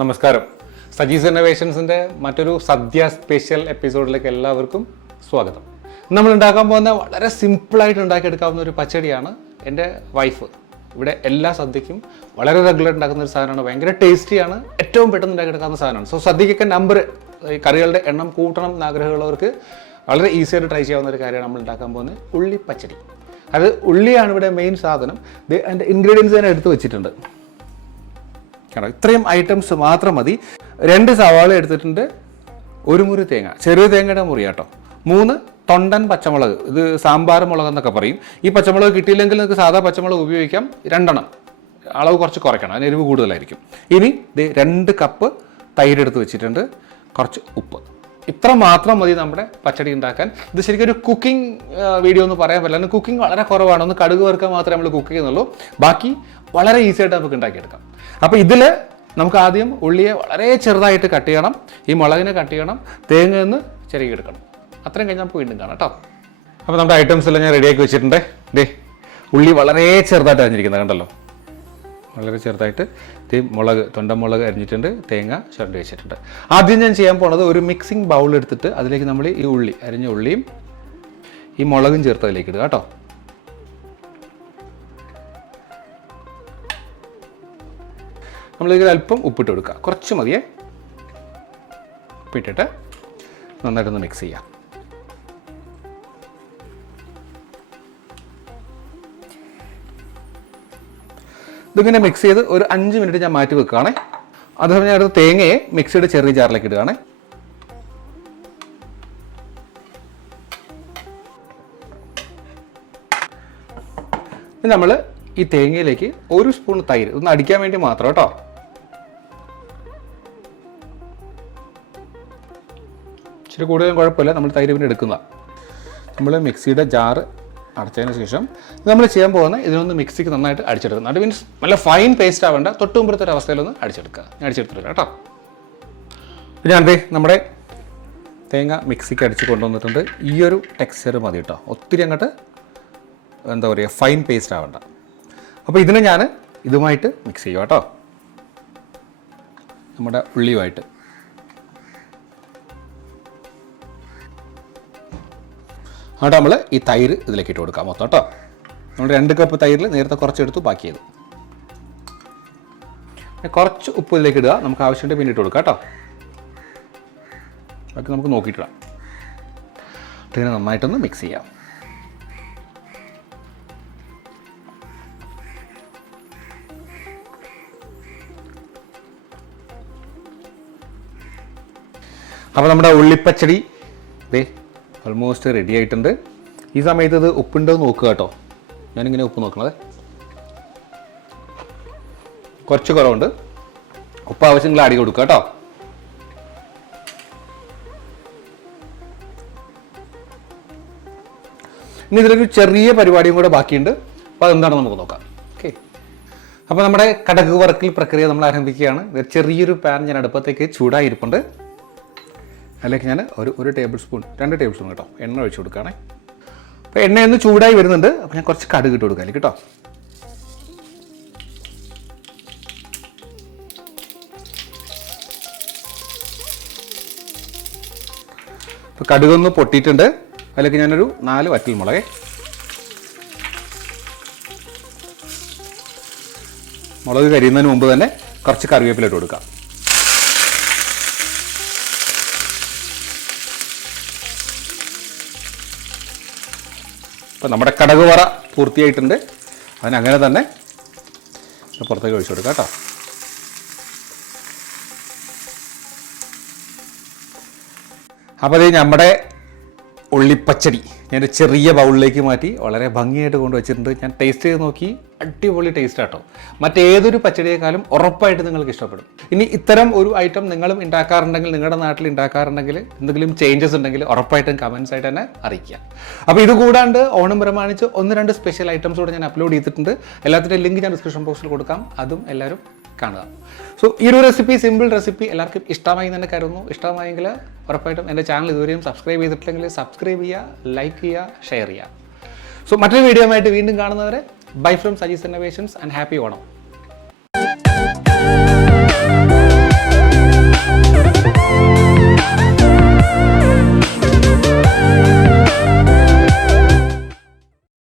നമസ്കാരം. സജീസ് ഇന്നോവേഷൻസിൻ്റെ മറ്റൊരു സദ്യ സ്പെഷ്യൽ എപ്പിസോഡിലേക്ക് എല്ലാവർക്കും സ്വാഗതം. നമ്മൾ ഉണ്ടാക്കാൻ പോകുന്ന വളരെ സിമ്പിളായിട്ട് ഉണ്ടാക്കിയെടുക്കാവുന്ന ഒരു പച്ചടിയാണ്. എൻ്റെ വൈഫ് ഇവിടെ എല്ലാ സദ്യക്കും വളരെ റെഗുലർ ഉണ്ടാക്കുന്ന ഒരു സാധനമാണ്. ഭയങ്കര ടേസ്റ്റിയാണ്, ഏറ്റവും പെട്ടെന്ന് ഉണ്ടാക്കിയെടുക്കാവുന്ന സാധനമാണ്. സോ സദ്യക്കൊക്കെ നമ്പർ കറികളുടെ എണ്ണം കൂട്ടണം എന്ന് ആഗ്രഹമുള്ളവർക്ക് വളരെ ഈസിയായിട്ട് ട്രൈ ചെയ്യാവുന്ന ഒരു കാര്യമാണ് നമ്മൾ ഉണ്ടാക്കാൻ പോകുന്നത് ഉള്ളി പച്ചടി. അത് ഉള്ളിയാണ് ഇവിടെ മെയിൻ സാധനം. അതിൻ്റെ ഇൻഗ്രീഡിയൻസ് ഞാൻ എടുത്ത് വെച്ചിട്ടുണ്ട്. ഇത്രയും ഐറ്റംസ് മാത്രം മതി. 2 സവാള എടുത്തിട്ടുണ്ട്, 1 മുറി തേങ്ങ, ചെറിയ തേങ്ങയുടെ മുറി കേട്ടോ, 3 തൊണ്ടൻ പച്ചമുളക്, ഇത് സാമ്പാർ മുളക് എന്നൊക്കെ പറയും. ഈ പച്ചമുളക് കിട്ടിയില്ലെങ്കിൽ നിങ്ങൾക്ക് സാധാ പച്ചമുളക് ഉപയോഗിക്കാം. 2 എണ്ണം, അളവ് കുറച്ച് കുറയ്ക്കണം, അതിന് എരിവ് കൂടുതലായിരിക്കും. ഇനി 2 കപ്പ് തൈര് എടുത്ത് വെച്ചിട്ടുണ്ട്, കുറച്ച് ഉപ്പ്. ഇത്ര മാത്രം മതി നമ്മുടെ പച്ചടി ഉണ്ടാക്കാൻ. ഇത് ശരിക്കും ഒരു കുക്കിംഗ് വീഡിയോ എന്ന് പറയാൻ പറ്റില്ല. കുക്കിംഗ് വളരെ കുറവാണ്. ഒന്ന് കടുക് വറുക്കാൻ മാത്രമേ നമ്മൾ കുക്ക് ചെയ്യുന്നുള്ളൂ. ബാക്കി വളരെ ഈസി ആയിട്ട് നമുക്ക് ഉണ്ടാക്കിയെടുക്കാം. അപ്പോൾ ഇതിൽ നമുക്ക് ആദ്യം ഉള്ളിയെ വളരെ ചെറുതായിട്ട് കട്ട് ചെയ്യണം, ഈ മുളകിനെ കട്ട് ചെയ്യണം, തേങ്ങ ചെറുകിയെടുക്കണം. അത്രയും കഴിഞ്ഞാൽ നമുക്ക് വീണ്ടും കാണാം കേട്ടോ. അപ്പോൾ നമ്മുടെ ഐറ്റംസ് എല്ലാം ഞാൻ റെഡിയാക്കി വെച്ചിട്ടുണ്ട്. ഉള്ളി വളരെ ചെറുതായിട്ട് അരിഞ്ഞിരിക്കുന്നത് കണ്ടല്ലോ, വളരെ ചെറുതായിട്ട്. മുളക്, തൊണ്ടമുളക് അരിഞ്ഞിട്ടുണ്ട്, തേങ്ങ ചുരണ്ടി വെച്ചിട്ടുണ്ട്. ആദ്യം ഞാൻ ചെയ്യാൻ പോണത് ഒരു മിക്സിംഗ് ബൗൾ എടുത്തിട്ട് അതിലേക്ക് നമ്മൾ ഈ ഉള്ളി, അരിഞ്ഞ ഉള്ളിയും ഈ മുളകും ചേർത്ത് അതിലേക്ക് ഇടുക കേട്ടോ. നമ്മളിതിൽ അല്പം ഉപ്പിട്ട് കൊടുക്കുക, കുറച്ച് മതിയേ. ഉപ്പിട്ടിട്ട് നന്നായിട്ടൊന്ന് മിക്സ് ചെയ്യാം. ഇതിങ്ങനെ മിക്സ് ചെയ്ത് ഒരു 5 മിനിറ്റ് ഞാൻ മാറ്റി വെക്കുകയാണേ. അതുപോലെ ഞാൻ അടുത്ത് തേങ്ങയെ മിക്സിയുടെ ചെറിയ ജാറിലേക്ക് ഇടുകയാണേ. നമ്മൾ ഈ തേങ്ങയിലേക്ക് 1 സ്പൂൺ തൈര്, ഒന്ന് അടിക്കാൻ വേണ്ടി മാത്രം കേട്ടോ. ഇച്ചിരി കൂടുതലും കുഴപ്പമില്ല, നമ്മൾ തൈര് പിന്നെ എടുക്കുന്ന. നമ്മൾ മിക്സിയുടെ ജാറ് അടച്ചതിന് ശേഷം നമ്മൾ ചെയ്യാൻ പോകുന്ന ഇതിനൊന്ന് മിക്സിക്ക് നന്നായിട്ട് അടിച്ചെടുക്കണം. അത് മീൻസ് നല്ല ഫൈൻ പേസ്റ്റ് ആവേണ്ട, തൊട്ട് മുമ്പത്തെ ഒരു അവസ്ഥയിലൊന്ന് അടിച്ചെടുക്കുക. ഞാൻ അടിച്ചെടുത്തിട്ടില്ല കേട്ടോ. ഞാൻ നമ്മുടെ തേങ്ങ മിക്സിക്ക് അടിച്ച് കൊണ്ടുവന്നിട്ടുണ്ട്. ഈ ഒരു ടെക്സ്ചർ മതി കേട്ടോ, ഒത്തിരി അങ്ങോട്ട് എന്താ പറയുക, ഫൈൻ പേസ്റ്റ് ആവേണ്ട. അപ്പോൾ ഇതിനെ ഞാൻ ഇതുമായിട്ട് മിക്സ് ചെയ്യുക കേട്ടോ, നമ്മുടെ ഉള്ളിയുമായിട്ട്. എന്നിട്ട് നമ്മൾ ഈ തൈര് ഇതിലേക്ക് ഇട്ട് കൊടുക്കാം മൊത്തം കേട്ടോ. നമ്മൾ 2 കപ്പ് തൈരിൽ നേരത്തെ കുറച്ചെടുത്തു, ബാക്കി ചെയ്തു. കുറച്ച് ഉപ്പ് ഇതിലേക്ക് ഇടുക, നമുക്ക് ആവശ്യമുണ്ട് പിന്നെ ഇട്ട് കൊടുക്കാം കേട്ടോ. ബാക്കി നമുക്ക് നോക്കിയിട്ടിടാം. ഇതിനെ നന്നായിട്ടൊന്ന് മിക്സ് ചെയ്യാം. അപ്പോൾ നമ്മുടെ ഉള്ളിപ്പച്ചടി ഓൾമോസ്റ്റ് റെഡി ആയിട്ടുണ്ട്. ഈ സമയത്ത് ഇത് ഉപ്പുണ്ടോ എന്ന് നോക്കുക കേട്ടോ. ഞാനിങ്ങനെ ഉപ്പ് നോക്കണത് കുറച്ച് കുറവുണ്ട്. ഉപ്പ് ആവശ്യങ്ങൾ ആഡ് കൊടുക്കുക കേട്ടോ. ഇനി ഇതിലൊരു ചെറിയ പരിപാടിയും കൂടെ ബാക്കിയുണ്ട്. അപ്പോൾ അതെന്താണെന്ന് നമുക്ക് നോക്കാം. ഓക്കെ, അപ്പോൾ നമ്മുടെ കടക് വറക്കൽ പ്രക്രിയ നമ്മൾ ആരംഭിക്കുകയാണ്. ചെറിയൊരു പാൻ ഞാൻ അടുപ്പത്തേക്ക് ചൂടായിരിപ്പുണ്ട്. അതിലേക്ക് ഞാൻ ഒരു ടേബിൾ സ്പൂൺ, 2 ടേബിൾ സ്പൂൺ കേട്ടോ എണ്ണ ഒഴിച്ച് കൊടുക്കുകയാണേ. അപ്പോൾ എണ്ണയൊന്ന് ചൂടായി വരുന്നുണ്ട്. അപ്പോൾ ഞാൻ കുറച്ച് കടുക് ഇട്ട് കൊടുക്കാം അതിലേക്ക് കേട്ടോ. അപ്പോൾ കടുകൊന്ന് പൊട്ടിയിട്ടുണ്ട്. അതിലേക്ക് ഞാനൊരു 4 വറ്റൽമുളക്, മുളക് കരിയുന്നതിന് മുമ്പ് തന്നെ കുറച്ച് കറിവേപ്പില ഇട്ട് കൊടുക്കാം. അപ്പോൾ നമ്മുടെ കടക് വറ പൂർത്തിയായിട്ടുണ്ട്. അതിനങ്ങനെ തന്നെ പുറത്തേക്ക് ഒഴിച്ചു കൊടുക്കാം കേട്ടോ. അപ്പോൾ ഇത് നമ്മുടെ ഉള്ളിപ്പച്ചടി ഞാനൊരു ചെറിയ ബൗളിലേക്ക് മാറ്റി വളരെ ഭംഗിയായിട്ട് കൊണ്ടുവച്ചിട്ടുണ്ട്. ഞാൻ ടേസ്റ്റ് ചെയ്ത് നോക്കി, അടിപൊളി ടേസ്റ്റ് ആട്ടോ. മറ്റേതൊരു പച്ചടിയേക്കാളും ഉറപ്പായിട്ട് നിങ്ങൾക്ക് ഇഷ്ടപ്പെടും. ഇനി ഇത്തരം ഒരു ഐറ്റം നിങ്ങളും ഉണ്ടാക്കാറുണ്ടെങ്കിൽ, നിങ്ങളുടെ നാട്ടിൽ ഉണ്ടാക്കാറുണ്ടെങ്കിൽ, എന്തെങ്കിലും ചേഞ്ചസ് ഉണ്ടെങ്കിൽ ഉറപ്പായിട്ടും കമൻസ് ആയിട്ട് തന്നെ അറിയിക്കുക. അപ്പോൾ ഇത് കൂടാണ്ട് ഓണം പ്രമാണിച്ച് 1-2 സ്പെഷ്യൽ ഐറ്റംസ് കൂടെ ഞാൻ അപ്ലോഡ് ചെയ്തിട്ടുണ്ട്. എല്ലാത്തിൻ്റെ ലിങ്ക് ഞാൻ ഡിസ്ക്രിപ്ഷൻ ബോക്സിൽ കൊടുക്കാം, അതും എല്ലാവരും കാണുക. സോ ഈ ഒരു റെസിപ്പി, സിമ്പിൾ റെസിപ്പി എല്ലാവർക്കും ഇഷ്ടമായി തന്നെ കരുതുന്നു. ഇഷ്ടമായെങ്കിൽ ഉറപ്പായിട്ടും എൻ്റെ ചാനൽ ഇതുവരെയും സബ്സ്ക്രൈബ് ചെയ്തിട്ടില്ലെങ്കിൽ സബ്സ്ക്രൈബ് ചെയ്യുക, ലൈക്ക് ചെയ്യുക, ഷെയർ ചെയ്യുക. സോ മറ്റൊരു വീഡിയോ ആയിട്ട് വീണ്ടും കാണുന്നവരെ bye from Saji's innovations and happy Onam.